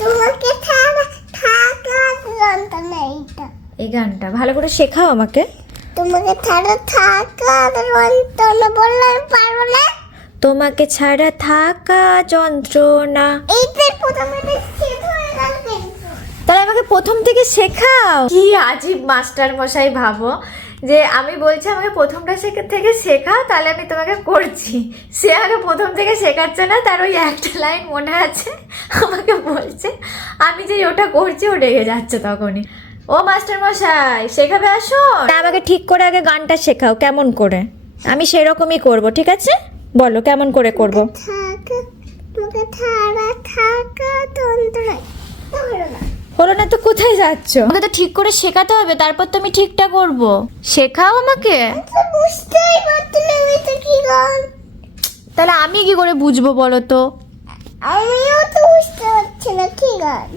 তোমাকে ছাড়া থাকার যন্ত্রণা এইটা। এই গানটা ভালো করে শেখাও আমাকে। তোমাকে ছাড়া থাকার যন্ত্রণা বললে পারবো না। তোমাকে ছাড়া থাকা যন্ত্রণা। এইটার প্রথমে শেখ হয়ে গেল কিন্তু। তাহলে আমাকে প্রথম থেকে শেখাও। কি আজীব মাস্টার মশাই ভাবো, যে আমি বলছি আমাকে প্রথমটা থেকে শেখাও, তাহলে আমি তোমাকে করছি। সে আগে প্রথম থেকে শেখাচ্ছে না, তার ওই একটা লাইন মনে আছে, আমাকে বলছে, আমি যে ওটা করছি ও রেগে যাচ্ছে তখনই। ও মাস্টার মশাই শেখাবে আসো। আমাকে ঠিক করে আগে গানটা শেখাও কেমন করে, আমি সেরকমই করব, ঠিক আছে? বলো কেমন করে করব। তোমাকে ছাড়া থাকা যন্ত্রণা হলো না। হলো না তো কোথায় যাচ্ছ? আমাকে তো ঠিক করে শেখাতে হবে, তারপর তো আমি ঠিকটা করব। শেখাও আমাকে। বুঝতেই পারছি না এটা কি গান। তাহলে আমি কি করে বুঝবো বলো তো? আমিও তো বুঝতে পারছি না কি গান।